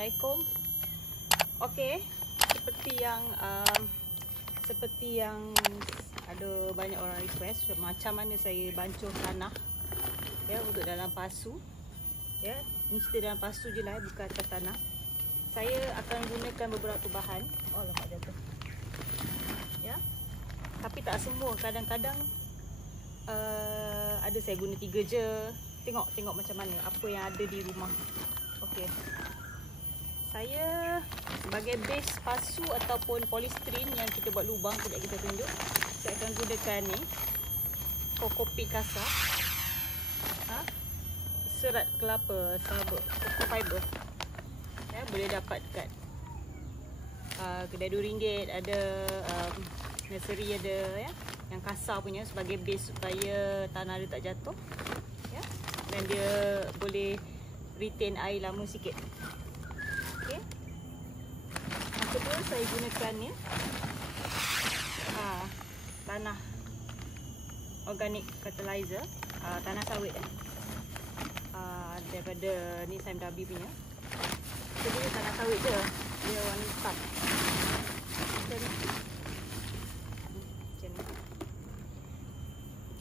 Assalamualaikum. Okey, seperti yang ada banyak orang request macam mana saya bancuh tanah ya untuk dalam pasu. Ya, ni cerita dalam pasu je lah, bukan atas tanah. Saya akan gunakan beberapa bahan. Oh, lemak jatuh. Ya. Tapi tak semua, kadang-kadang ada saya guna 3 je. Tengok macam mana apa yang ada di rumah. Okey. Saya sebagai base pasu ataupun polystyrene yang kita buat lubang, sekejap kita tunjuk. Saya akan gunakan ni kokopit kasar. Serat kelapa, coco fiber. Ya, boleh dapat dekat kedai RM2 ada, nursery ada ya, yang kasar punya sebagai base supaya tanah dia tak jatuh. Ya. Dan dia boleh retain air lama sikit. Okey. Yang kedua saya gunakan ni tanah organic fertilizer, tanah sawit daripada ni SMW punya. Jadi tanah sawit je, dia warna hitam. Macam ni.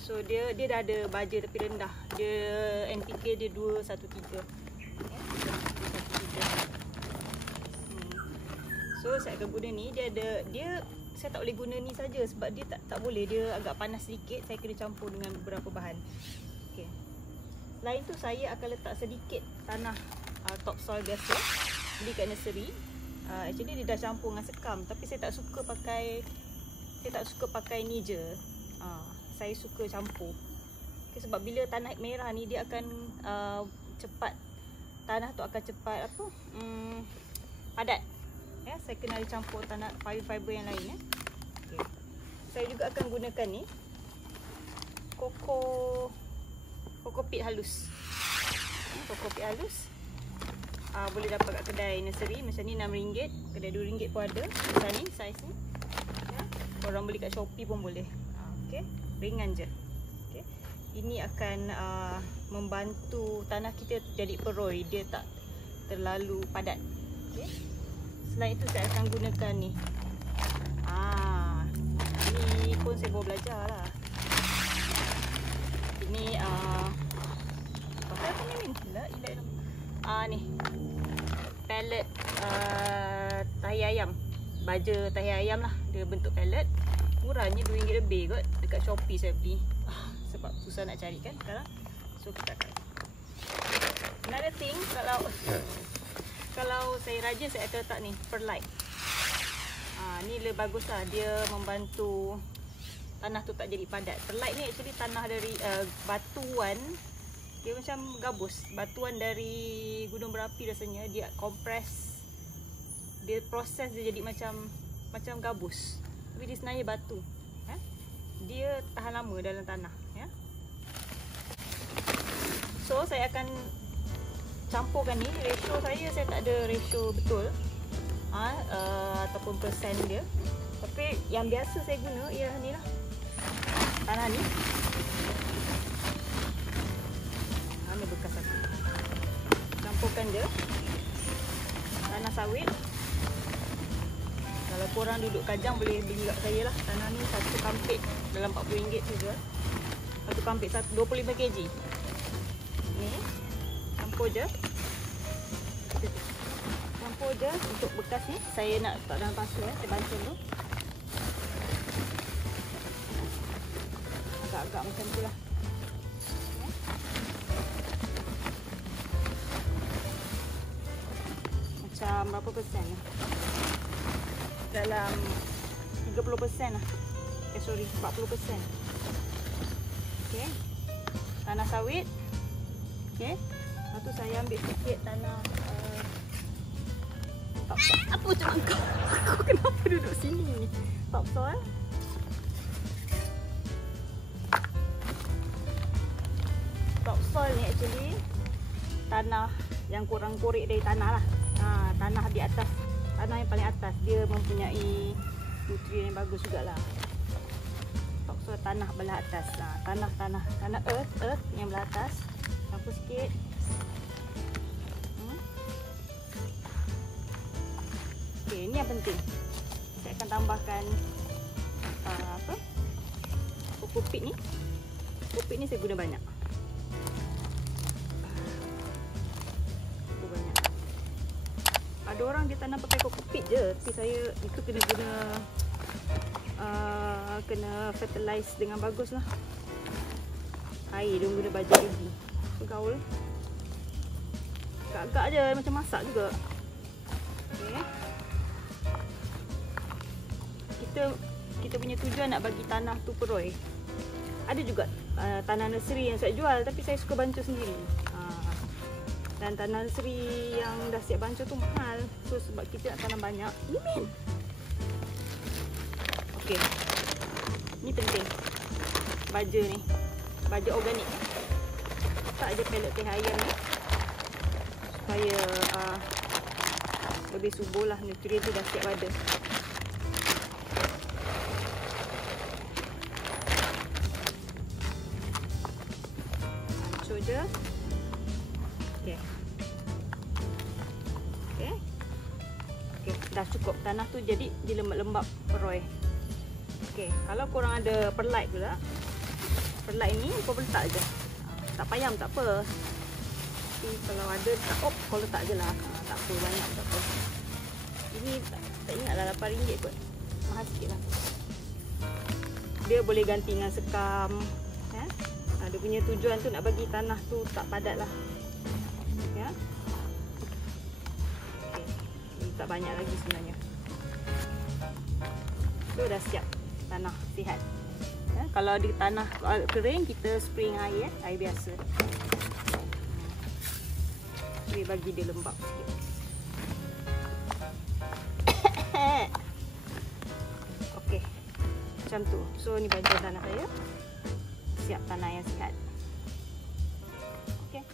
So dia dah ada baja tapi rendah. Dia NPK dia 213. So saya akan guna ni, saya tak boleh guna ni saja sebab dia tak boleh, dia agak panas sedikit, saya kena campur dengan beberapa bahan. Okey. Selain tu saya akan letak sedikit tanah topsoil biasa beli kat nursery. Actually dia dah campur dengan sekam, tapi saya tak suka pakai ni je. Saya suka campur. Okay, sebab bila tanah merah ni dia akan tanah tu akan cepat padat. Ya, saya kena campur tanah fiber yang lain ya. Okay. Saya juga akan gunakan ni kokopit halus. Kokopit halus. Boleh dapat kat kedai nursery macam ni RM6, kedai RM2 pun ada. Macam ni saiz ni. Ya. Korang beli kat Shopee pun boleh. Okey, ringan je. Okey. Ini akan membantu tanah kita jadi peroi, dia tak terlalu padat. Okey. Selain itu saya akan gunakan ni. Ni pun saya baru belajar lah. Ini apa ni Min? Ni pellet tahi ayam. Baja tahi ayam lah. Dia bentuk pellet. Murahnya RM2 lebih kot. Dekat Shopee saya beli. Sebab susah nak cari kan sekarang. So kita akan. Another thing, kalau saya rajin saya akan letak ni perlite. Ni lebih bagus lah. Dia membantu tanah tu tak jadi padat. Perlite ni actually tanah dari batuan. Dia macam gabus. Batuan dari gunung berapi rasanya. Dia compress. Dia proses dia jadi macam gabus. Tapi dia sebenarnya batu. Dia tahan lama dalam tanah. Ya. So saya akan campurkan ni. Ratio saya tak ada ratio betul. Ataupun persen dia. Tapi yang biasa saya guna ialah ni lah. Tanah ni. Ni bekas aku. Campurkan dia. Tanah sawit. Kalau korang duduk Kajang boleh beli kat saya lah. Tanah ni satu kampit dalam RM40 saja. Satu kampit 25 kg. Ni campur je. Campur je untuk bekas ni. Saya nak letak dalam pasu ya. Saya bancuh dulu. Agak-agak macam tu lah. Macam berapa persen lah? Dalam 30% lah. Sorry, 40%. Okey. Tanah sawit. Okey. Lepas tu saya ambil sikit tanah topsoil. Apa macam kau? Aku kenapa duduk sini? Topsoil. Topsoil ni actually tanah yang kurang korek dari tanah lah. Tanah di atas, tanah yang paling atas, dia mempunyai nutrien yang bagus jugalah. Topsoil tanah belah atas. Tanah earth yang belah atas. Campur sikit. Okey, ini yang penting. Saya akan tambahkan kokopit ni. Kokopit ni saya guna banyak. Ada orang dia tanam pakai kokopit je, tapi saya itu kena guna kena fertilize dengan bagus lah. Air dia guna baju lagi. Gaul. Agak-agak je macam masak juga. Okay. Kita punya tujuan nak bagi tanah tu peroi. Ada juga tanah nursery yang saya jual, tapi saya suka bancuh sendiri. Dan tanah nursery yang dah siap bancuh tu mahal. So sebab kita nak tanam banyak, ini min. Okey. Ni penting. Baja ni. Baja organik. Tak je pellet teh ayam ni. Supaya lebih subur lah, nutrien tu dah siap ada. Hancur je. Okey. Okey. Okey, dah cukup. Tanah tu jadi dilembab-lembab peroi. Okey, kalau korang ada perlite pula, perlite ni kau letak je. Tak payam tak apa. Tapi kalau ada tak, kau letak je lah. Tak apa, banyak tak apa. Ini tak ingat lah, RM8 kot. Mahal sikit lah. Dia boleh ganti dengan sekam. Dia punya tujuan tu nak bagi tanah tu tak padat lah. Ya. Okay. Ini tak banyak lagi sebenarnya. So dah siap tanah sihat. Kalau di tanah kering, kita spray dengan air biasa. Boleh bagi dia lembab sikit. Okey. Macam tu. So ni baja tanah saya. Siap tanah yang sihat. Okey.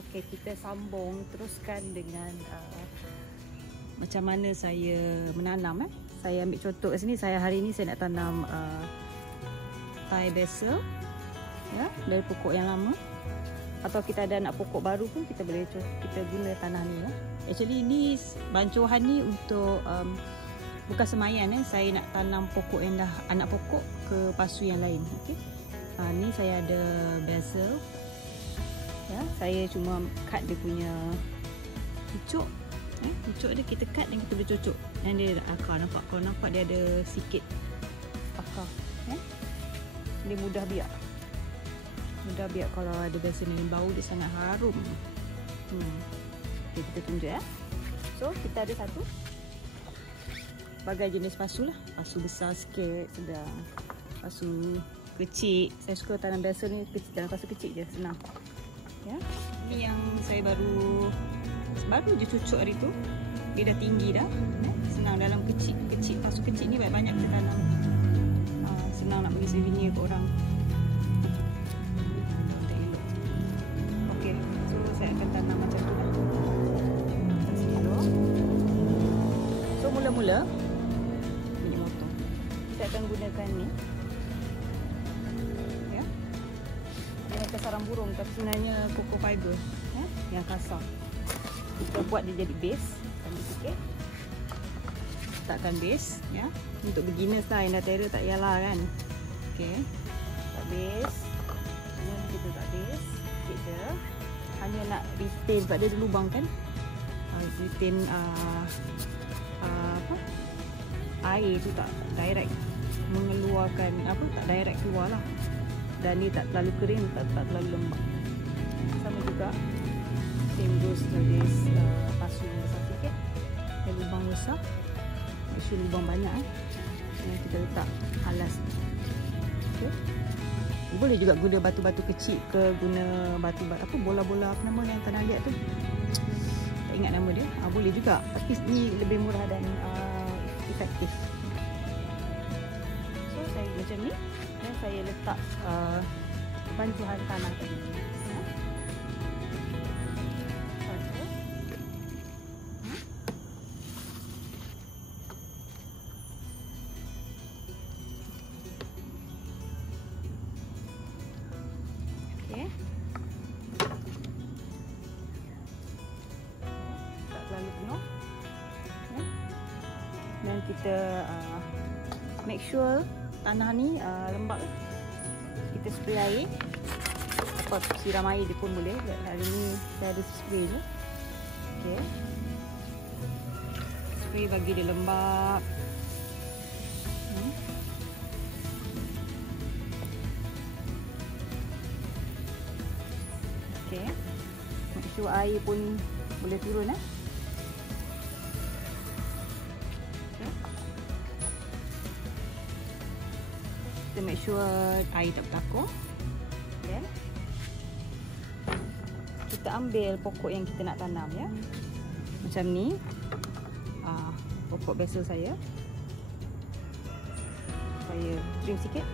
Okey, kita sambung teruskan dengan macam mana saya menanam. Saya ambil contoh kat sini. Hari ini saya nak tanam Thai basil, ya, dari pokok yang lama. Atau kita ada nak pokok baru pun kita boleh guna tanah ni, ya. Actually ni bancuhan ni untuk bukan semayan, saya nak tanam pokok yang dah anak pokok ke pasu yang lain. Okey. Ni saya ada basil. Ya, saya cuma cut dia punya pucuk. Pucuk dia kita cut dan kita boleh cucuk. Dan dia ada akar, nampak? Kalau nampak dia ada sikit akar. Dia mudah biak. Mudah biak kalau ada basil ni. Bau dia sangat harum. Okay, kita tunjuk, ya. So kita ada satu bagai jenis pasu lah. Pasu besar sikit, sedang pasu kecil. Saya suka tanam basil ni dalam pasu kecil je, senang. Ya, ini yang saya baru je cucuk hari tu. Dia dah tinggi dah. Senang dalam kecil pasu kecil ni banyak kita tanam. Senang nak bagi souvenir ke orang. Okey, so saya akan tanam macam tu lah. Kasih dulu. So mula-mula ini motong. Saya akan gunakan ni. Sarang burung, tapi sebenarnya coco fiber, yang kasar. Kita buat dia jadi base. Ambil sikit, letakkan base, ya. Untuk beginners lah, yang dah terror tak payahlah kan. Okay, letak base. Kemudian kita letak base sikit je. Hanya nak retain, sebab dia ada lubang kan. Retain air tu tak direct mengeluarkan, tak direct keluar lah. Dan ni tak terlalu kering, tak terlalu lembab. Sama juga, same goes tulis pasu yang besar sikit. Ada lubang besar, actually lubang banyak. Yang kita letak alas. Okay. Boleh juga guna batu-batu kecil ke, guna batu-batu bola-bola apa nama yang tanah liat tu. Tak ingat nama dia. Boleh juga, tapi ni lebih murah dan efektif. So saya macam ni. Dan saya letak bancuhan tanah tadi. Okey. Tak terlalu penuh. Okay. Dan kita make sure tanah ni lembab. Kita spray air. Apa siram air dia pun boleh. Hari ni saya ada spray je. Okey. Spray bagi dia lembab. Okey. Make sure air pun boleh turun Kita make sure air tak bertakung. Then kita ambil pokok yang kita nak tanam ya. Macam ni. Pokok basil saya. Saya trim sikit.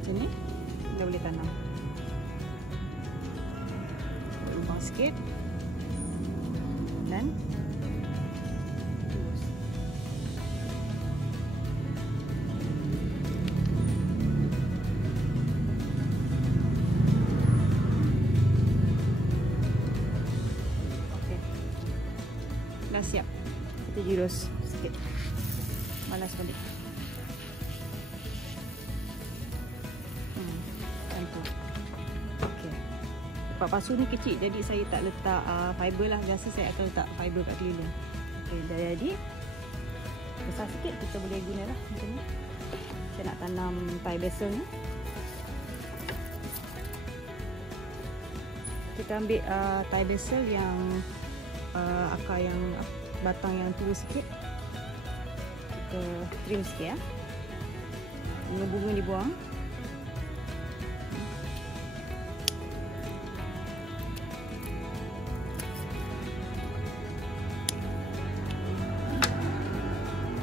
Macam ni kita boleh tanam. Lubang sikit. Dan terus. Okey. Dah siap. Kita jurus sikit. Malas balik. Macam tu. Okey. Tempat pasu ni kecil, jadi saya tak letak fiber lah. Biasa saya akan letak fiber kat keliling. Okey, dah jadi. Besar sikit kita boleh guna lah macam ni. Saya nak tanam Thai basil ni. Kita ambil Thai basil yang akar yang batang yang tua sikit. Kita trim sikit ya. Bunga-bunga dibuang.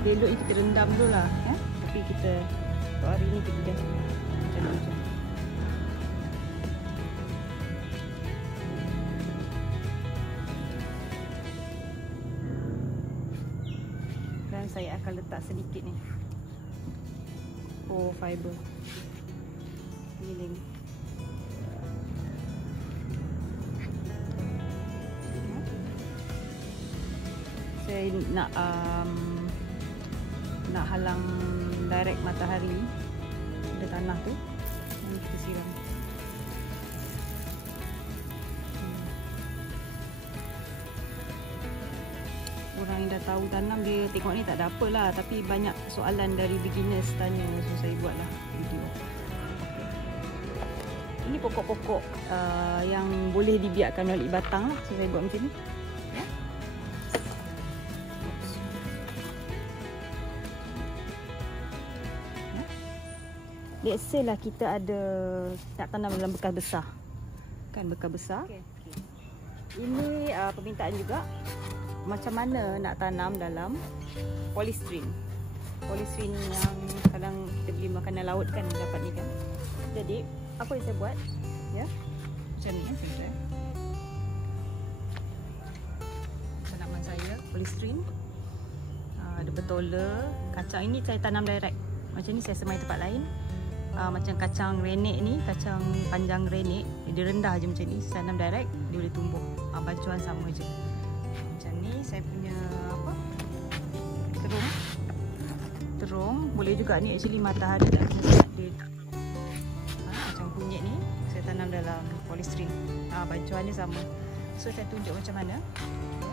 Elok kita rendam dulu lah ya. Tapi kita untuk hari ni kita dah macam ni je. Dan saya akan letak sedikit ni fiber keliling. Saya nak halang direct matahari pada tanah tu. Ini kita siram. Orang yang dah tahu tanam dia tengok ni tak ada apa lah, tapi banyak soalan dari beginners tanya, so saya buatlah video. Ini pokok-pokok yang boleh dibiarkan balik batang lah, so saya buat macam ni. Let's say lah kita ada nak tanam dalam bekas besar. Kan bekas besar. Okay. Ini permintaan juga. Macam mana nak tanam dalam polystyrene. Polystyrene yang kadang kita beli makanan laut kan dapat ni kan. Jadi apa yang saya buat? Ya. Macam ni saya try. Tanaman saya polystyrene. Ada petola, kacang ini saya tanam direct. Macam ni saya semai tempat lain. Macam kacang renek ni, kacang panjang renek, dia rendah je macam ni, saya tanam direct, dia boleh tumbuh. Bacuan sama je. Macam ni saya punya apa? Terung. Boleh juga ni actually matahari dah dia. Macam kunyit ni saya tanam dalam polystyrene. Bacuan dia sama. So saya tunjuk macam mana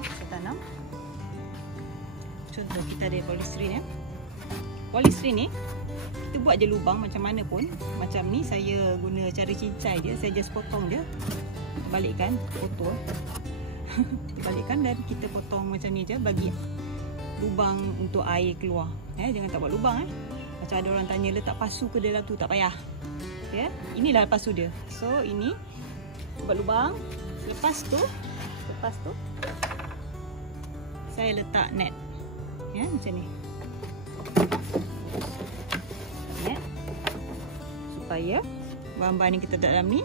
saya tanam. Contoh kita ada polystyrene ya. Polystyrene ni kita buat je lubang macam mana pun. Macam ni saya guna cara cincai dia. Saya just potong dia. Balikkan, potong. Balikkan dan kita potong macam ni je. Bagi lubang untuk air keluar. Jangan tak buat lubang. Macam ada orang tanya letak pasu ke dalam tu. Tak payah. Okay? Inilah pasu dia. So ini buat lubang. Lepas tu saya letak net. Ya, macam ni. Supaya bahan-bahan yang kita letak dalam ni,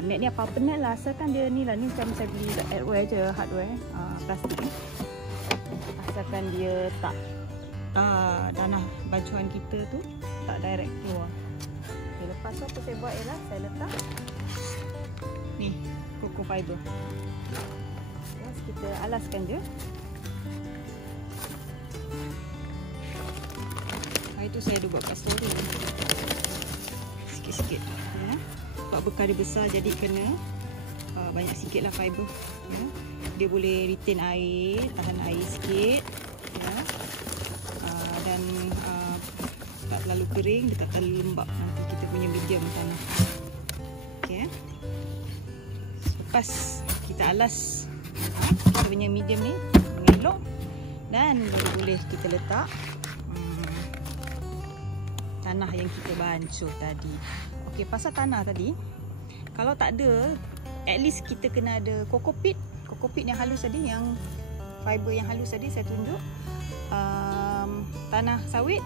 net ni apa-apa net lah, asalkan dia ni lah, ni macam saya beli hardware je, plastik ni. Asal asalkan dia tak tanah bancuan kita tu tak direct keluar. Okay, lepas tu apa saya buat ialah saya letak ni coco fiber. Terus kita alaskan je. Itu saya ada buat kat story sikit-sikit ya. Sebab bekal dia besar jadi kena banyak sikit lah fiber ya. Dia boleh retain air, tahan air sikit ya. Dan tak terlalu kering, dia tak terlalu lembab. Nanti kita punya medium tanah. Okay. Lepas kita alas kita punya medium ni dengan elok, dan boleh kita letak tanah yang kita bancuh tadi. Okey, pasal tanah tadi, kalau tak ada, at least kita kena ada coco peat yang halus tadi, yang fiber yang halus tadi saya tunjuk. Tanah sawit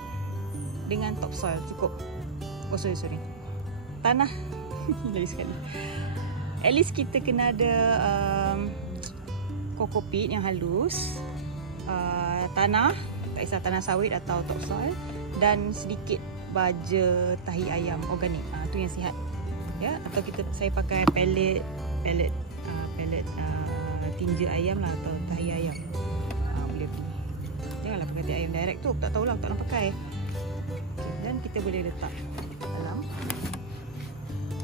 dengan topsoil cukup. Oh sorry. Tanah lagi sekali. At least kita kena ada coco peat yang halus, tanah, tak kisah tanah sawit atau topsoil, dan sedikit baja tahi ayam organik. Tu yang sihat. Ya, atau saya pakai pellet tinja ayam lah, atau tahi ayam. Boleh beli. Janganlah pakai tahi ayam direct tu, tak tahulah, tak nak pakai. Okay, dan kita boleh letak dalam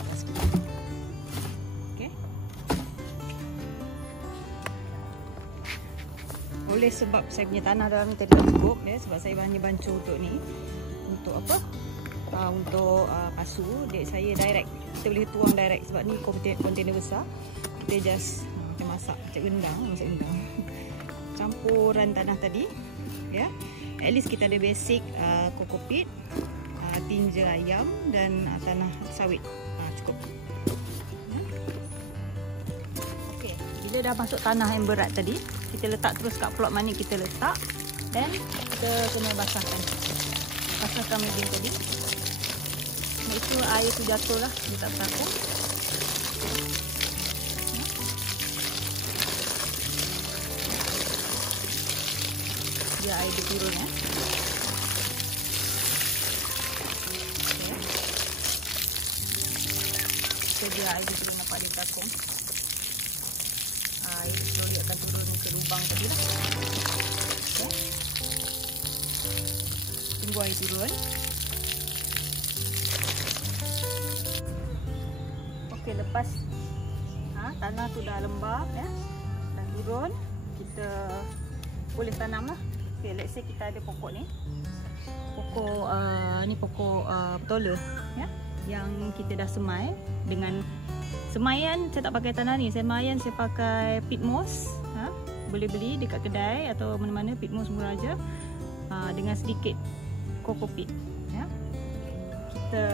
basket. Okey. Oleh sebab saya punya tanah dalam ni tadi dah cukup ya, sebab saya hanya bancuh untuk ni. Untuk apa? Untuk pasu, saya direct. Kita boleh tuang direct sebab ni kontainer besar. Kita just kita masak macam rendang, campuran tanah tadi ya. At least kita ada basic coco peat, tinja ayam dan tanah sawit. Cukup. Okey, bila dah masuk tanah yang berat tadi, kita letak terus kat plot mana kita letak, dan kita kena basahkan medium tadi. Make sure air tu jatuh lah, dia tak tersapu. Biar air dia turun ya. Okay. Kita biar air dia turun, nampak dia bertakung. Air slowly akan turun ke lubang tadi lah. Okay. Tunggu air turun. Okey, lepas tanah tu dah lembab ya, dah turun, kita boleh tanam lah. Okay, let's say kita ada pokok ni, pokok petola ya, yang kita dah semai dengan semaian. Saya tak pakai tanah ni, semaian saya pakai peat moss ya. Boleh beli dekat kedai atau mana-mana, peat moss murah aja, dengan sedikit coco peat ya. Kita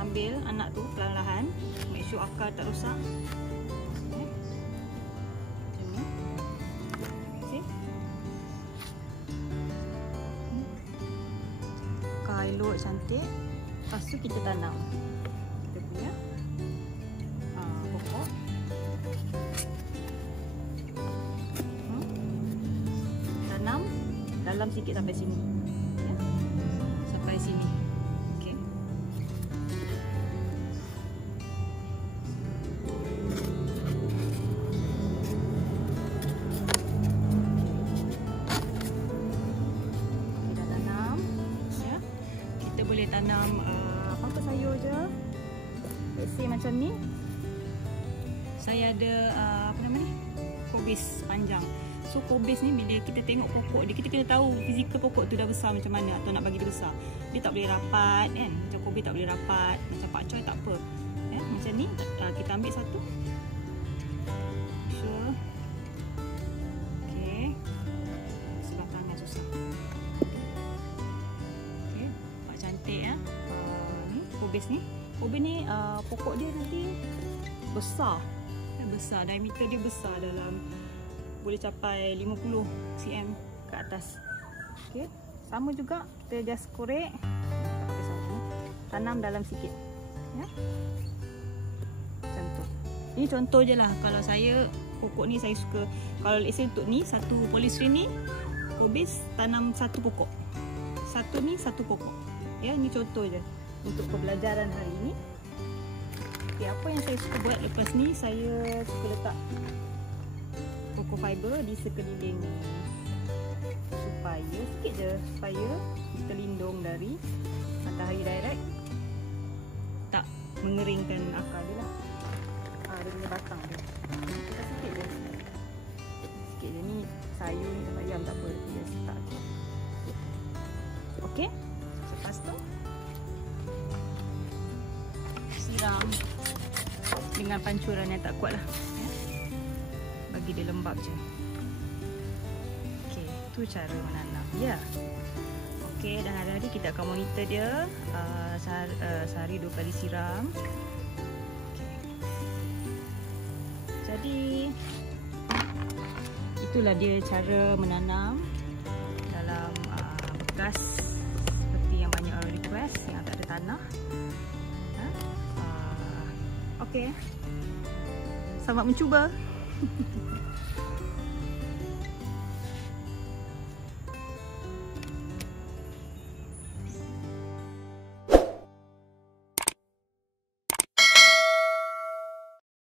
ambil anak tu perlahan-lahan, make sure akar tak rosak. Okay. Macam ni. See? Akar elok, cantik. Lepas tu kita tanam kita punya pokok. Tanam dalam sikit sampai sini ya. Sampai sini. Boleh tanam apa sayur je. Let's say macam ni. Saya ada apa nama ni? Kobis panjang. So kobis ni bila kita tengok pokok dia, kita kena tahu fizikal pokok tu dah besar macam mana, atau nak bagi dia besar. Dia tak boleh rapat kan. Macam kobis tak boleh rapat, macam pakcoy tak apa. Ya, macam ni kita ambil satu. Sure. Okey. Sebelah tangan susah. Kobis ni, pokok dia nanti besar, diameter dia besar, dalam boleh capai 50 cm ke atas. Okey, sama juga kita just korek, tanam dalam sikit ya. Macam tu. Ini contoh je lah. Kalau saya pokok ni saya suka. Kalau let's say untuk ni, satu polystyrene ni, Kobis tanam satu pokok. Satu ni satu pokok. Ya, ni contoh je untuk pembelajaran hari ni. Okay, apa yang saya suka buat lepas ni, saya suka letak coco fiber di sekeliling ni. Supaya, sikit je, supaya terlindung dari matahari direct. Tak mengeringkan akar dia lah. Dia punya batang dia. Sikit je. Sikit je ni sayur ni ayam tak apa. Dia letak je. Okey. Lepas tu siram dengan pancuran yang tak kuat lah. Ya. Bagi dia lembab je. Okey, tu cara menanam. Ya. Okey, dan hari-hari kita akan monitor dia. Sehari 2 kali siram. Okay. Jadi itulah dia cara menanam dalam bekas seperti yang banyak orang request, yang tak ada tanah. Okey. Selamat mencuba.